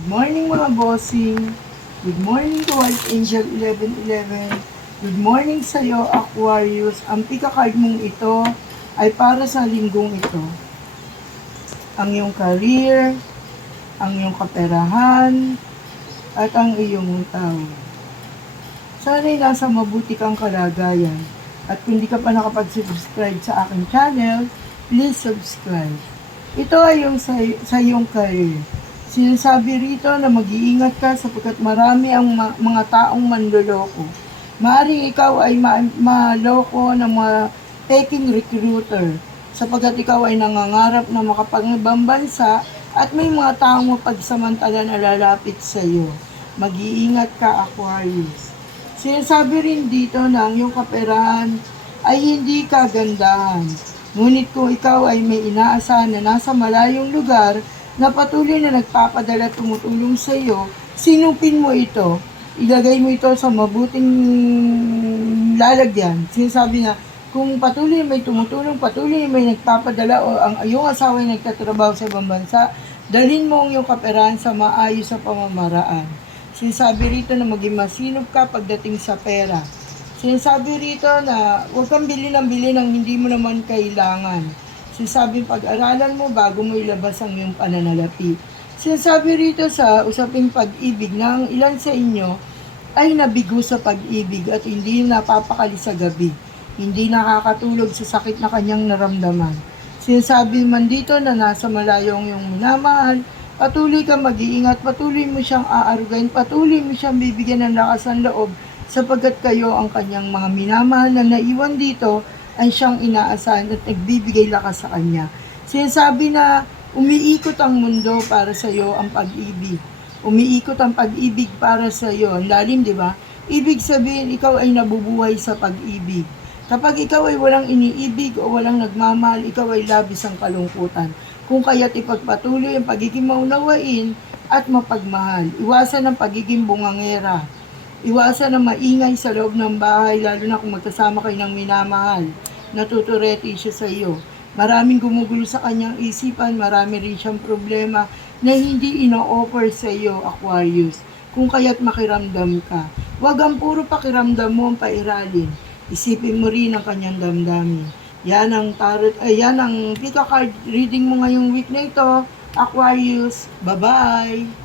Good morning mga bossing. Good morning to White Angel 1111. Good morning sa iyo Aquarius. Ang pick card mong ito ay para sa linggong ito. Ang iyong career, ang iyong kaperahan, at ang iyong tao. Sana'y nasa mabuti kang kalagayan. At kung di ka pa nakapag-subscribe sa aking channel, please subscribe. Ito ay yung sa iyong career. Sinasabi rito na mag-iingat ka sapagkat marami ang mga taong manloloko. Maaaring ikaw ay maloko ng mga peking recruiter sapagkat ikaw ay nangangarap na makapag-ibang bansa at may mga taong mapagsamantala na lalapit sa iyo. Mag-iingat ka, Aquarius. Sinasabi rin dito na ang iyong kaperahan ay hindi kagandahan. Ngunit kung ikaw ay may inaasahan na nasa malayong lugar na patuloy na nagpapadala tumutulong sa iyo, sinupin mo ito. Ilagay mo ito sa mabuting lalagyan. Sinasabi na, kung patuloy may tumutulong, patuloy may nagpapadala o ang iyong asawa ay nagtatrabaho sa ibang bansa, dalhin mo ang iyong kaperahan sa maayos sa pamamaraan. Sinasabi rito na maging masinop ka pagdating sa pera. Sinasabi rito na huwag kang bili ng hindi mo naman kailangan. Sinasabing pag-aralan mo bago mo ilabas ang iyong pananalapi. Sinasabi rito sa usaping pag-ibig na ang ilan sa inyo ay nabigo sa pag-ibig at hindi napapakali sa gabi. Hindi nakakatulog sa sakit na kanyang naramdaman. Sinasabi man dito na nasa malayo ang iyong minamahal, patuloy kang mag-iingat, patuloy mo siyang aarugain, patuloy mo siyang bibigyan ng lakas ng loob sapagkat kayo ang kanyang mga minamahal na naiwan dito ay siyang inaasahan at nagbibigay lakas sa kanya. Sinasabi na umiikot ang mundo para sa iyo ang pag-ibig. Umiikot ang pag-ibig para sa iyo. Ang lalim, di ba? Ibig sabihin, ikaw ay nabubuhay sa pag-ibig. Kapag ikaw ay walang iniibig o walang nagmamahal, ikaw ay labis ang kalungkutan. Kung kaya't ipagpatuloy ang pagiging maunawain at mapagmahal. Iwasan ang pagiging bungangera. Iwasan ang maingay sa loob ng bahay, lalo na kung magkasama kayo ng minamahal. Natuturete siya sa iyo. Maraming gumugulo sa kanyang isipan, marami rin siyang problema na hindi ino-offer sa iyo, Aquarius. Kung kaya't makiramdam ka. Huwag ang puro pakiramdam mo ang pairalin. Isipin mo rin ang kanyang damdamin. Yan ang tarot, yan ang pick card reading mo ngayong week na ito, Aquarius. Bye-bye!